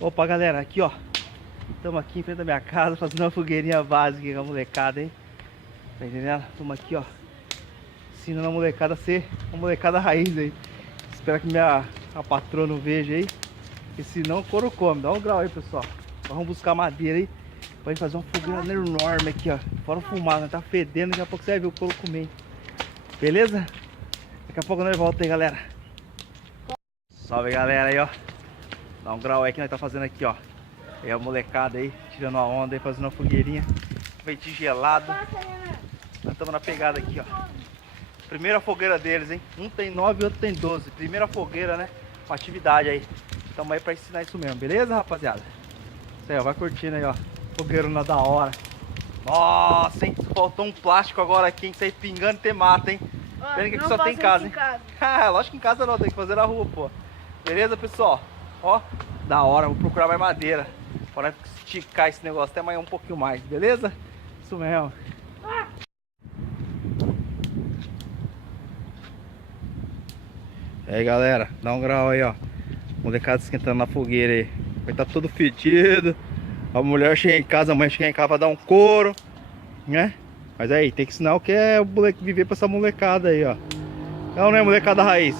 Opa, galera, aqui ó, estamos aqui em frente da minha casa fazendo uma fogueirinha básica com a molecada, hein? Tá entendendo? Estamos aqui ó, ensinando a molecada a ser uma molecada raiz aí. Espero que a patroa não veja aí, porque senão o couro come. Dá um grau aí, pessoal. Vamos buscar madeira aí pra gente fazer uma fogueira enorme aqui ó. Fora o fumado, né? Tá fedendo, daqui a pouco você vai ver o couro comer, hein? Beleza? Daqui a pouco nós voltamos aí, galera. Salve, galera, aí ó. Dá um grau aí que nós tá fazendo aqui, ó. É a molecada aí, tirando a onda aí, fazendo uma fogueirinha. Vento gelado. Nós estamos na pegada aqui, ó. Primeira fogueira deles, hein? Um tem 9 e outro tem 12. Primeira fogueira, né? Uma atividade aí. Estamos aí pra ensinar isso mesmo, beleza, rapaziada? Isso aí, ó. Vai curtindo aí, ó. Fogueirona da hora. Nossa, hein? Faltou um plástico agora aqui, hein? Isso aí pingando e ter mata, hein? Pena que aqui só tem casa, hein? Ah, lógico que em casa não, tem que fazer na rua, pô. Beleza, pessoal? Ó, da hora, vou procurar mais madeira. Para esticar esse negócio até amanhã um pouquinho mais, beleza? Isso mesmo. E aí, galera, dá um grau aí, ó. Molecada esquentando na fogueira aí. Vai estar todo fedido. A mulher chega em casa, a mãe chega em casa pra dar um couro, né? Mas aí, tem que ensinar o que é o moleque viver pra essa molecada aí, ó. Não, né, molecada raiz?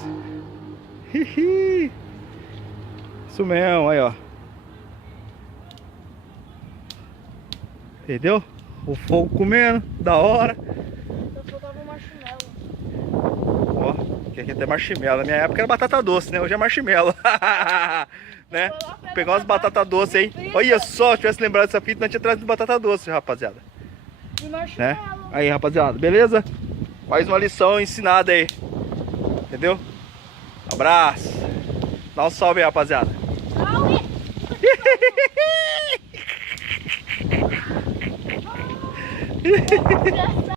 Isso mesmo, aí ó. Entendeu? O fogo comendo, da hora. Eu soltava um marshmallow. Ó, que aqui até marshmallow. Na minha época era batata doce, né? Hoje é marshmallow. Né? Pegar umas batatas doces aí. Olha só, se tivesse lembrado dessa fita, nós tinha trazido batata doce, rapaziada. E Né? marshmallow. Aí, rapaziada, beleza? Mais uma lição ensinada aí. Entendeu? Abraço. Dá um salve aí, rapaziada. Salve!